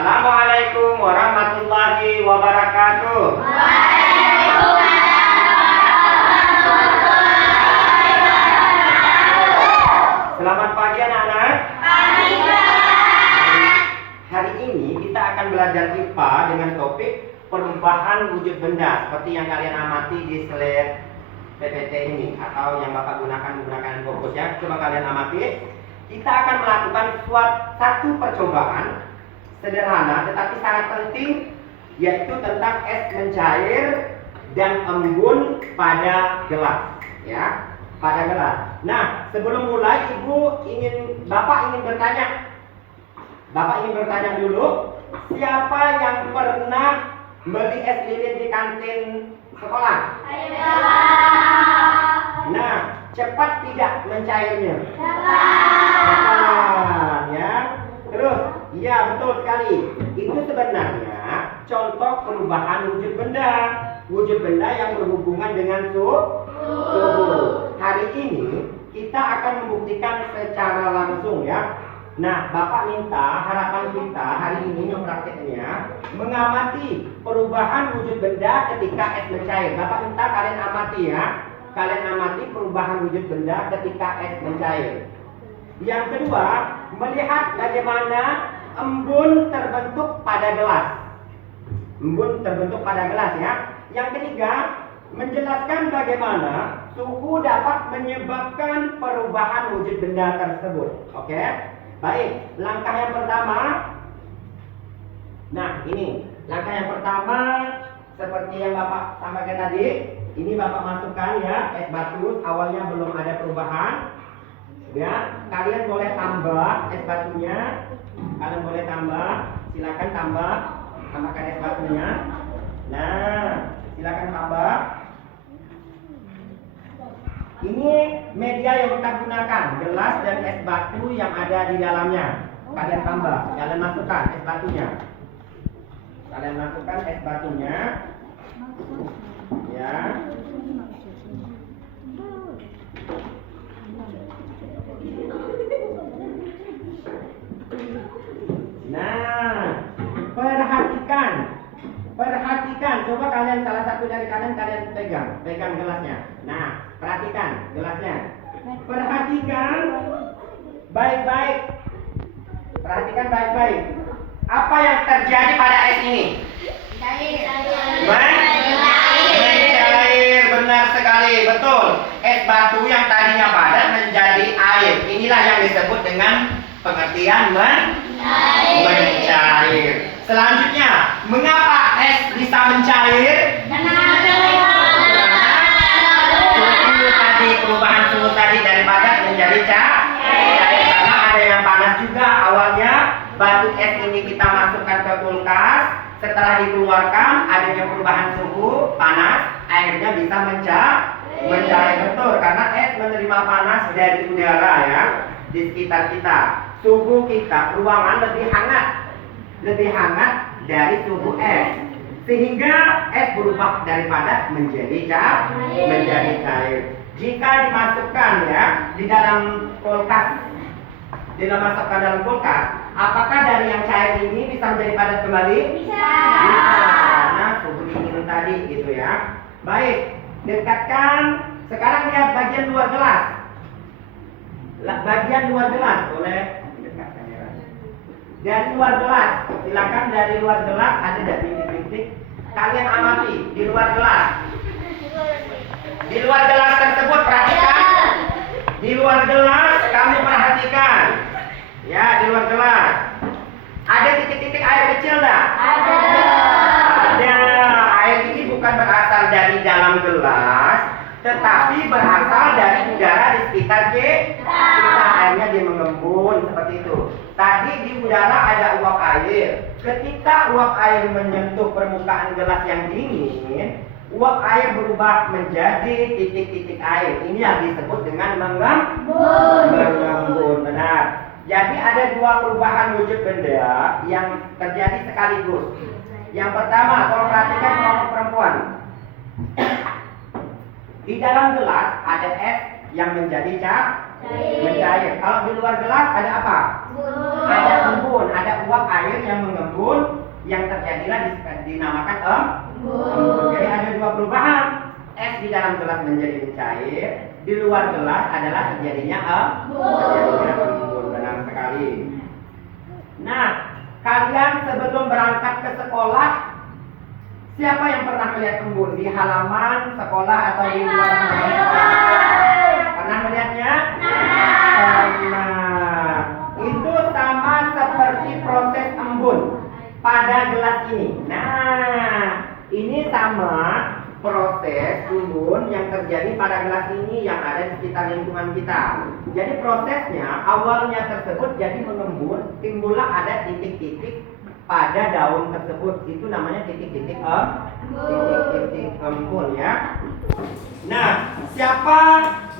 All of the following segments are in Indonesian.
Assalamualaikum warahmatullahi wabarakatuh. Selamat pagi anak-anak. Hari ini kita akan belajar IPA dengan topik perubahan wujud benda seperti yang kalian amati di slide PPT ini atau yang Bapak menggunakan fokus ya. Coba kalian amati. Kita akan melakukan satu percobaan sederhana tetapi sangat penting, yaitu tentang es mencair dan embun pada gelas ya, pada gelas. Nah, sebelum mulai Bapak ingin bertanya dulu, siapa yang pernah beli es lilin di kantin sekolah? Nah, cepat tidak mencairnya? Cepat ya. Terus, ya betul sekali. Itu sebenarnya contoh perubahan wujud benda. Wujud benda yang berhubungan dengan suhu. Hari ini kita akan membuktikan secara langsung ya. Nah, Bapak minta harapan kita hari ini mempraktiknya mengamati perubahan wujud benda ketika es mencair. Bapak minta kalian amati ya. Kalian amati perubahan wujud benda ketika es mencair. Yang kedua, melihat bagaimana embun terbentuk pada gelas. Embun terbentuk pada gelas ya. Yang ketiga, menjelaskan bagaimana suhu dapat menyebabkan perubahan wujud benda tersebut. Oke? Baik, langkah yang pertama. Nah, ini langkah yang pertama seperti yang Bapak sampaikan tadi. Ini Bapak masukkan ya, es batu awalnya belum ada perubahan. Ya, kalian boleh tambah es batunya. Kalian boleh tambah, silakan tambahkan es batunya. Nah, silakan tambah. Ini media yang kita gunakan, gelas dan es batu yang ada di dalamnya. Kalian tambah, kalian masukkan es batunya. Kalian masukkan es batunya. Ya. Nah, perhatikan. Coba kalian salah satu dari kalian pegang gelasnya. Nah, perhatikan gelasnya. Perhatikan baik-baik. Perhatikan baik-baik. Apa yang terjadi pada es ini? Mencair, benar sekali, betul. Es batu yang tadinya padat menjadi air. Inilah yang disebut dengan pengertian mencair. Selanjutnya, mengapa es bisa mencair? Perubahan suhu tadi dari padat menjadi cair. Karena ada yang panas juga. Awalnya batu es ini kita masukkan ke kulkas. Setelah dikeluarkan, adanya perubahan suhu panas, airnya bisa mencair. Betul, karena es menerima panas dari udara ya di sekitar kita. Suhu kita, ruangan lebih hangat dari suhu es, sehingga es berubah dari padat menjadi cair. Jika dimasukkan ya di dalam kulkas, apakah dari yang cair ini bisa menjadi padat kembali? Bisa. Karena suhu dingin tadi gitu ya. Baik, dekatkan. Sekarang lihat bagian luar gelas. Boleh dekatkan ya. Dari luar gelas, silakan dari luar gelas ada bintik-bintik. Kalian amati di luar gelas. Di luar gelas tersebut perhatikan. Di luar gelas kamu perhatikan. Ya, di luar gelas. Ada titik-titik air kecil enggak? Ada. Air ini bukan berasal dari dalam gelas, tetapi berasal dari udara di sekitar kita. Airnya dia mengembun seperti itu. Tadi di udara ada uap air. Ketika uap air menyentuh permukaan gelas yang dingin, uap air berubah menjadi titik-titik air. Ini yang disebut dengan mengembun. Benar. Jadi ada dua perubahan wujud benda yang terjadi sekaligus. Yang pertama, tolong perhatikan kelompok perempuan. Di dalam gelas ada es yang menjadi mencair. Kalau di luar gelas ada apa? Ada embun, ada uap air yang mengembun yang terjadilah dinamakan embun. Jadi ada dua perubahan. Es di dalam gelas menjadi mencair, di luar gelas adalah terjadinya embun. Benar sekali. Nah, kalian sebelum berangkat ke sekolah, siapa yang pernah melihat embun di halaman sekolah atau di luar halaman sekolah? Pernah melihatnya? Pernah. Itu sama seperti proses embun pada gelas ini. Nah, ini sama proses embun yang terjadi pada gelas ini yang ada di sekitar lingkungan kita. Jadi prosesnya awalnya tersebut jadi mengembun, timbullah ada titik-titik pada daun tersebut. Itu namanya titik-titik embun ya. Nah, siapa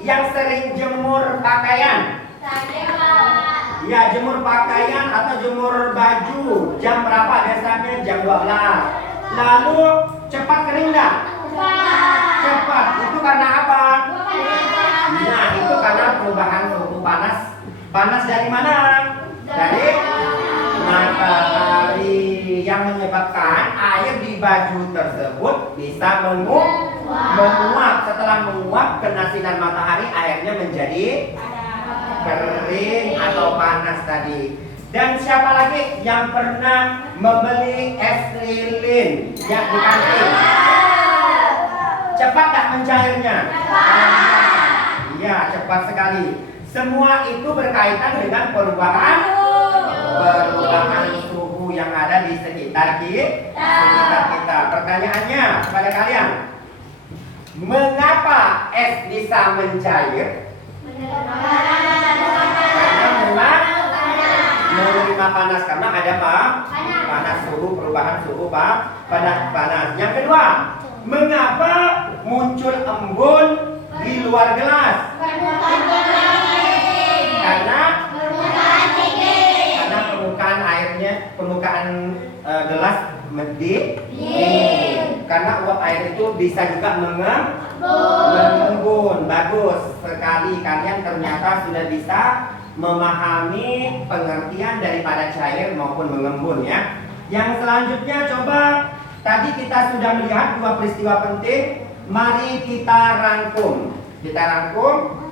yang sering jemur pakaian? Saya, Pak. Ya, jemur pakaian atau jemur baju jam berapa biasanya? Jam 12. Lalu cepat kering enggak? Cepat. Itu karena apa? Nah, itu karena perubahan suhu panas. Panas dari mana? Dari matahari, yang menyebabkan air di baju tersebut bisa menguap. Setelah menguap kena sinar matahari, airnya menjadi kering atau panas tadi. Dan siapa lagi yang pernah membeli es lilin yang di kantin? Cepat tak mencairnya? Iya, cepat sekali. Semua itu berkaitan dengan perubahan suhu yang ada di sekitar kita. Pertanyaannya kepada kalian, mengapa es bisa mencair? Karena menerima panas, karena ada panas suhu, perubahan suhu panas. Yang kedua, mengapa muncul embun di luar gelas? Karena permukaan airnya, permukaan gelas dingin. Karena uap air itu bisa juga mengembun. Bagus sekali, kalian ternyata sudah bisa memahami pengertian daripada cair maupun mengembun ya. Yang selanjutnya coba, tadi kita sudah melihat dua peristiwa penting. Mari kita rangkum.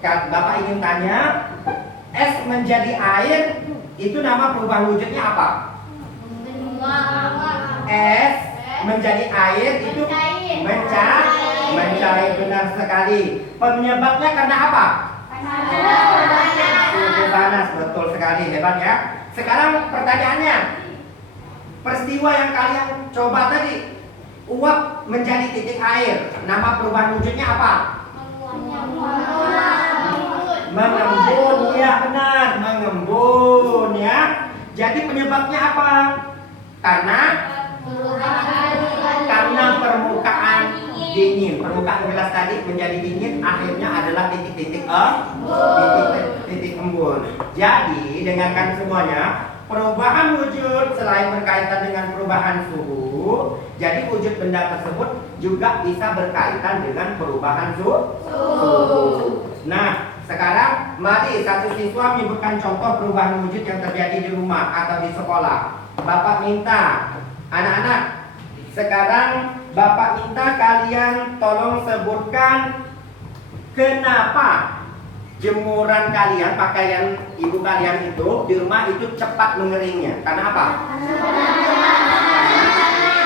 Bapak ingin tanya, es menjadi air itu nama perubahan wujudnya apa? Es menjadi air itu mencair, benar sekali. Penyebabnya karena apa? Suhu panas, betul sekali, hebat ya. Sekarang pertanyaannya, peristiwa yang kalian coba tadi, uap menjadi titik air, nama perubahan wujudnya apa? Mengembun, ya benar, mengembun ya. Jadi penyebabnya apa? Karena permukaan dingin. Permukaan gelas tadi menjadi dingin, akhirnya adalah titik-titik embun. Jadi dengarkan semuanya, perubahan wujud selain berkaitan dengan perubahan suhu, jadi wujud benda tersebut juga bisa berkaitan dengan perubahan suhu. Nah, sekarang mari satu siswa menyebutkan contoh perubahan wujud yang terjadi di rumah atau di sekolah. Bapak minta, anak-anak, sekarang Bapak minta kalian tolong sebutkan kenapa jemuran kalian, pakaian ibu kalian itu di rumah itu cepat mengeringnya. Karena apa?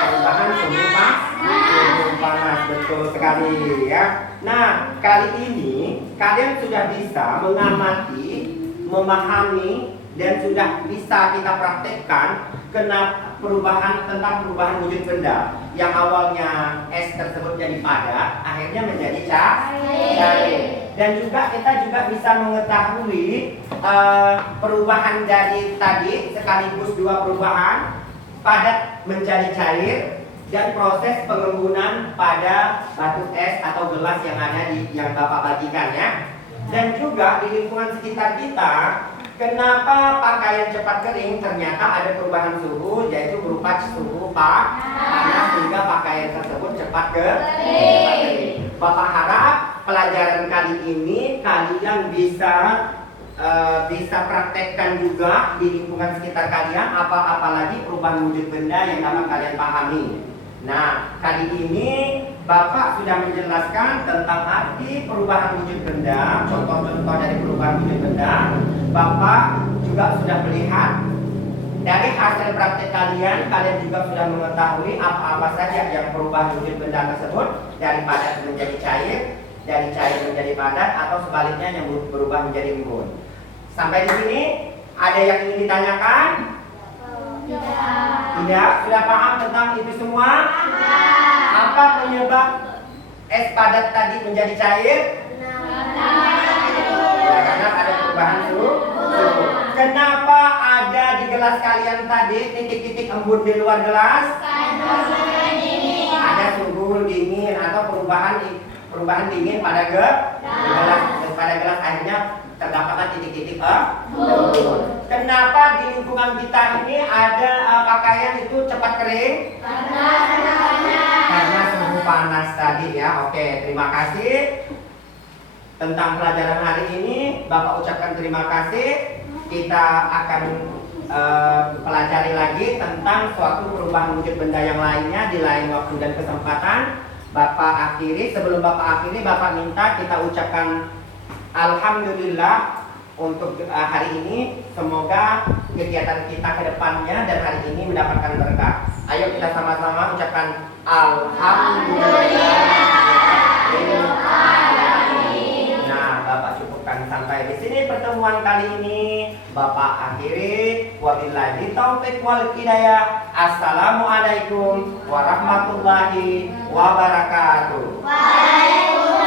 Perubahan suhu panas, betul sekali ya. Nah, kali ini kalian sudah bisa mengamati, memahami, dan sudah bisa kita praktekkan tentang perubahan wujud benda yang awalnya es tersebut jadi padat, akhirnya menjadi cair. Dan juga kita juga bisa mengetahui perubahan dari tadi sekaligus dua perubahan, padat menjadi cair dan proses pengembunan pada batu es atau gelas yang ada yang Bapak bagikan ya. Dan juga di lingkungan sekitar kita, kenapa pakaian cepat kering? Ternyata ada perubahan suhu, yaitu berupa suhu panas sehingga pakaian tersebut cepat kering. Bapak harap pelajaran kali ini kalian bisa bisa praktekkan juga di lingkungan sekitar kalian, apalagi perubahan wujud benda yang dapat kalian pahami. Nah, kali ini Bapak sudah menjelaskan tentang arti perubahan wujud benda, contoh-contoh dari perubahan wujud benda. Bapak juga sudah melihat dari hasil praktek kalian juga sudah mengetahui apa-apa saja yang perubahan wujud benda tersebut dari padat menjadi cair, dari cair menjadi padat, atau sebaliknya yang berubah menjadi embun. Sampai di sini ada yang ingin ditanyakan? Tidak? Sudah paham tentang itu semua? Apa penyebab es padat tadi menjadi cair? Ya, karena ada perubahan suhu. Kenapa ada di gelas kalian tadi titik-titik embun di luar gelas? Ada suhu dingin atau perubahan dingin pada gelas akhirnya terdapatlah titik-titik embun. Kenapa di lingkungan kita ini ada pakaian itu cepat kering? Karena suhu panas tadi ya. Oke, terima kasih. Tentang pelajaran hari ini Bapak ucapkan terima kasih. Kita akan pelajari lagi tentang suatu perubahan wujud benda yang lainnya di lain waktu dan kesempatan. Bapak akhiri, sebelum Bapak akhiri, Bapak minta kita ucapkan alhamdulillah untuk hari ini. Semoga kegiatan kita ke depannya dan hari ini mendapatkan berkah. Ayo kita sama-sama ucapkan alhamdulillah. Nah, Bapak cukupkan sampai di sini pertemuan kali ini. Bapak akhiri, wabillahi taufiq wal hidayah. Assalamualaikum warahmatullahi wabarakatuh. Waalaikumsalam.